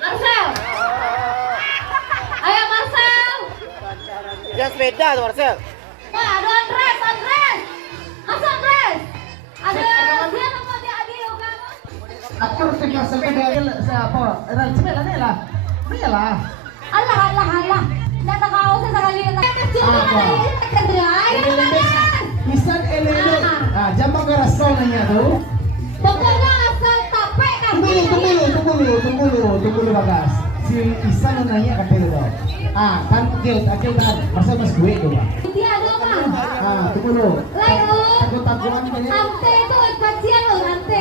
Marcel, ayo Marcel. Dia sepeda tuh Marcel. Wah, ada Andres. Masa Andres? Ada dia sama dia Adi Yoga. Aku tinggal sepeda siapa? Sepeda ni lah. Ni lah. Allah. Data kau sekali Isan elelo. Jambang ke restaurant nanya tu. Pokoknya asal tapek kan. Tunggu dulu bagas. Si Isan nanya kata dia tu. Kan akil kan. Masa mas gue tu lah. Dia ada mah. Tunggu dulu. Lain Aku takuan ni. ante itu kajian lo ante.